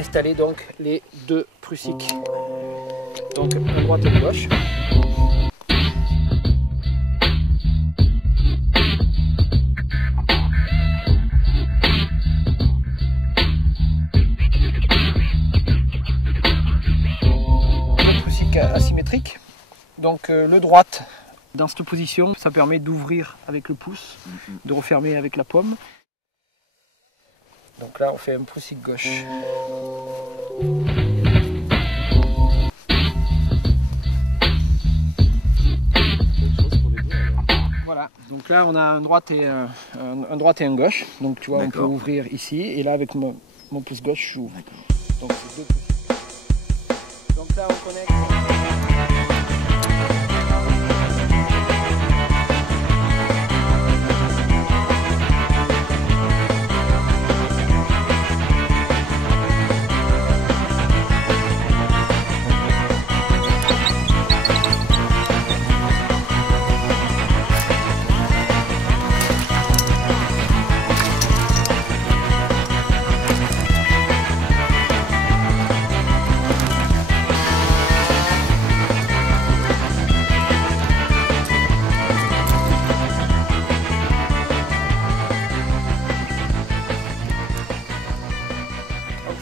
installer donc les deux prussiques. Donc à droite et à gauche. Deux prussiques asymétriques. Donc le droite, dans cette position, ça permet d'ouvrir avec le pouce, de refermer avec la paume. Donc là, on fait un prussique gauche. Voilà, donc là, on a un droit et un gauche. Donc tu vois, on peut ouvrir ici, et là, avec mon pouce gauche, j'ouvre. Donc c'est deux prussiques. Donc là, on connecte.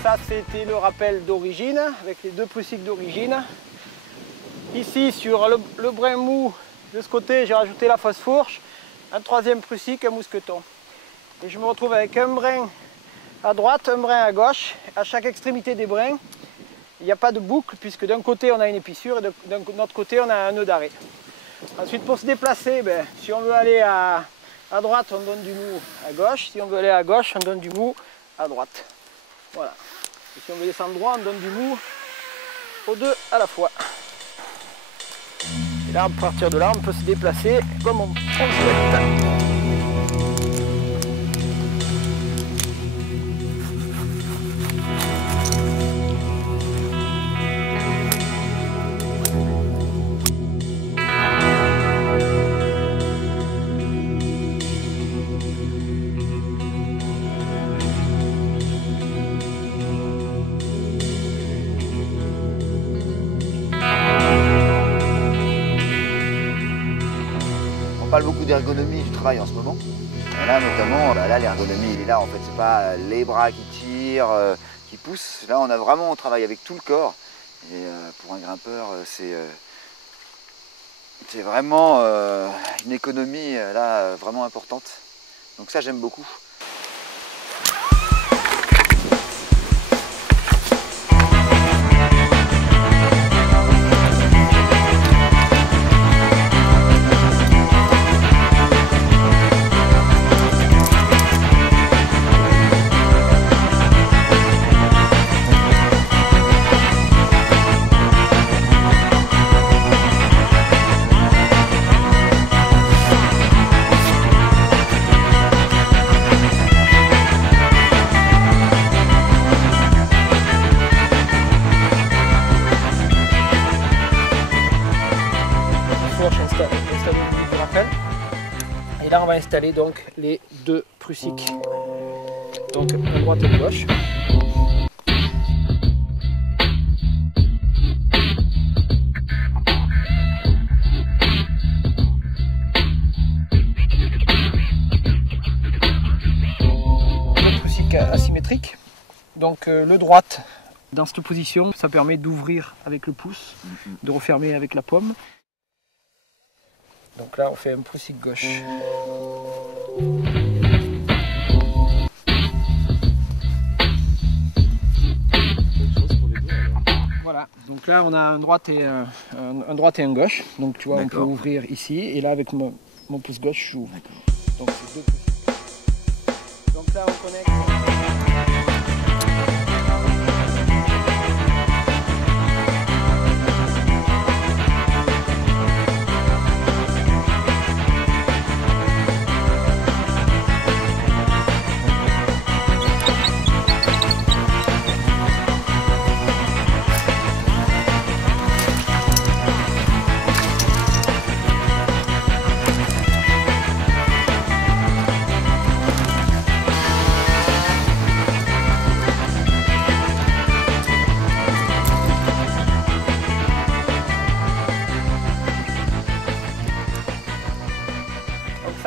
Ça, c'était le rappel d'origine, avec les deux prussiques d'origine. Ici, sur le brin mou de ce côté, j'ai rajouté la fausse fourche, un troisième prussique, un mousqueton. Et je me retrouve avec un brin à droite, un brin à gauche. À chaque extrémité des brins, il n'y a pas de boucle, puisque d'un côté, on a une épissure, et d'un autre côté, on a un nœud d'arrêt. Ensuite, pour se déplacer, si on veut aller à droite, on donne du mou à gauche. Si on veut aller à gauche, on donne du mou à droite. Voilà. Et si on veut descendre droit, on donne du mou aux deux à la fois. Et là, à partir de là, on peut se déplacer comme on souhaite. On parle beaucoup d'ergonomie du travail en ce moment. Et là notamment, là l'ergonomie il est là en fait, c'est pas les bras qui tirent, qui poussent. Là on travaille avec tout le corps. Et pour un grimpeur c'est vraiment une économie là vraiment importante. Donc ça j'aime beaucoup. Et là, on va installer donc les deux prussiques. Donc à droite et à gauche. Deux prussiques asymétriques. Donc le droite, dans cette position, ça permet d'ouvrir avec le pouce, de refermer avec la paume. Donc là, on fait un prussique gauche. Voilà, donc là, on a un droit et un gauche. Donc tu vois, on peut ouvrir ici, et là, avec mon pouce gauche, j'ouvre. Donc c'est deux prussiques. Donc là, on connecte.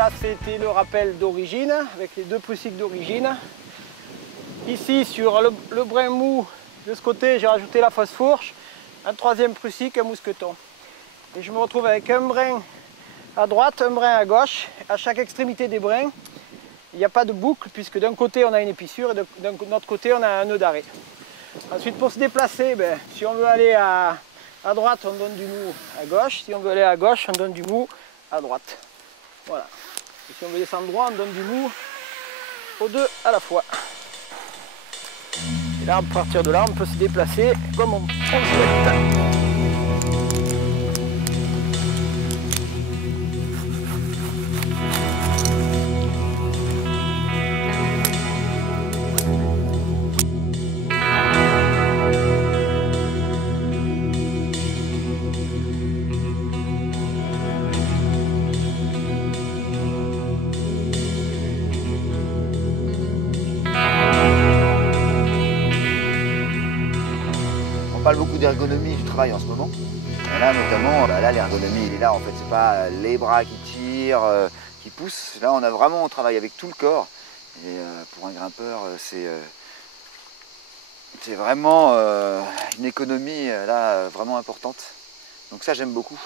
ça c'était le rappel d'origine, avec les deux poussiques d'origine. Ici sur le brin mou de ce côté, j'ai rajouté la fausse fourche, un troisième prussique, un mousqueton. Et je me retrouve avec un brin à droite, un brin à gauche. À chaque extrémité des brins, il n'y a pas de boucle, puisque d'un côté on a une épissure et de l'autre côté on a un nœud d'arrêt. Ensuite, pour se déplacer, si on veut aller à droite, on donne du mou à gauche. Si on veut aller à gauche, on donne du mou à droite. Voilà. Et si on veut descendre droit, on donne du mou aux deux à la fois. Et là, à partir de là, on peut se déplacer comme on souhaite. On parle beaucoup d'ergonomie du travail en ce moment. Et là notamment, là l'ergonomie il est là en fait, c'est pas les bras qui tirent, qui poussent. Là on travaille avec tout le corps. Et pour un grimpeur c'est vraiment une économie là vraiment importante. Donc ça j'aime beaucoup.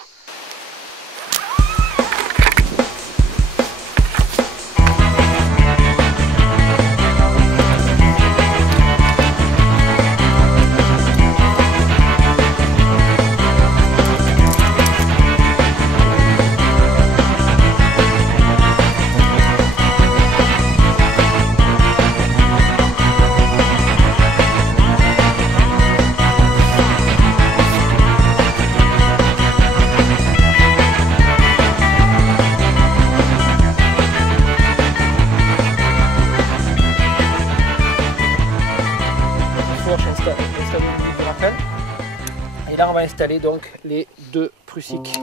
Et là on va installer donc les deux prussiques,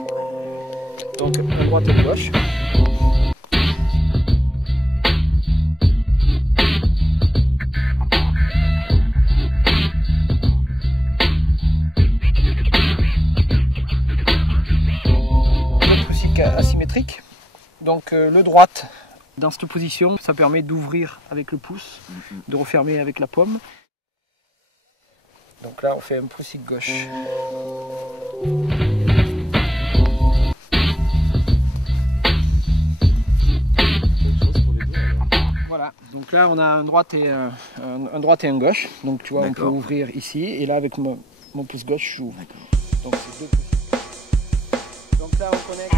donc à droite et à gauche. Deux prussiques asymétriques, donc le droite dans cette position, ça permet d'ouvrir avec le pouce, de refermer avec la paume. Donc là on fait un prussique gauche. Voilà, donc là on a un droite et un gauche. Donc tu vois, on peut ouvrir ici et là avec mon pouce gauche j'ouvre. Donc c'est deux pouces. Donc là on connecte.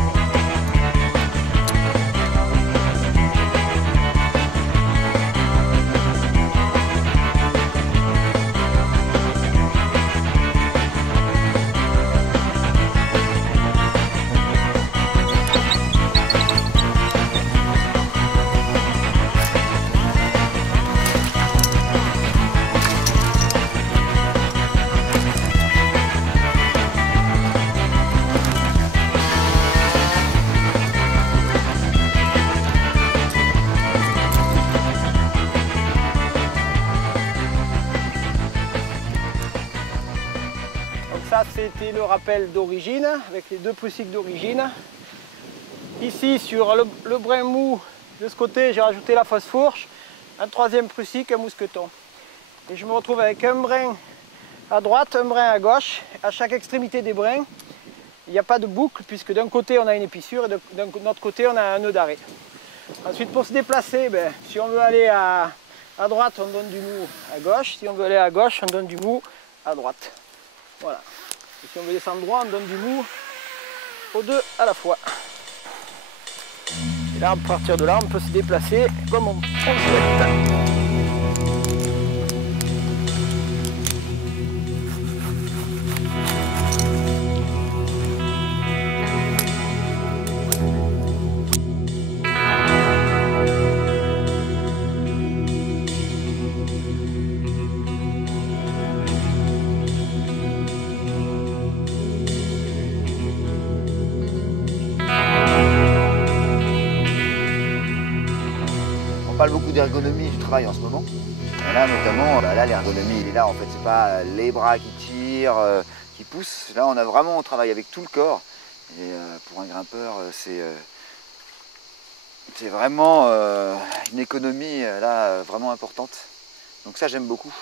Ça c'était le rappel d'origine, avec les deux poussiques d'origine. Ici sur le brin mou de ce côté, j'ai rajouté la fausse fourche, un troisième prussique, un mousqueton. Et je me retrouve avec un brin à droite, un brin à gauche. À chaque extrémité des brins, il n'y a pas de boucle, puisque d'un côté on a une épissure et de l'autre côté on a un nœud d'arrêt. Ensuite, pour se déplacer, si on veut aller à droite, on donne du mou à gauche. Si on veut aller à gauche, on donne du mou à droite. Voilà. Et si on veut descendre droit, on donne du mou aux deux à la fois. Et là, à partir de là, on peut se déplacer comme on souhaite. On parle beaucoup d'ergonomie du travail en ce moment. Et là notamment, là l'ergonomie il est là en fait, c'est pas les bras qui tirent, qui poussent. Là on travaille avec tout le corps. Et pour un grimpeur c'est C'est vraiment une économie là vraiment importante. Donc ça j'aime beaucoup.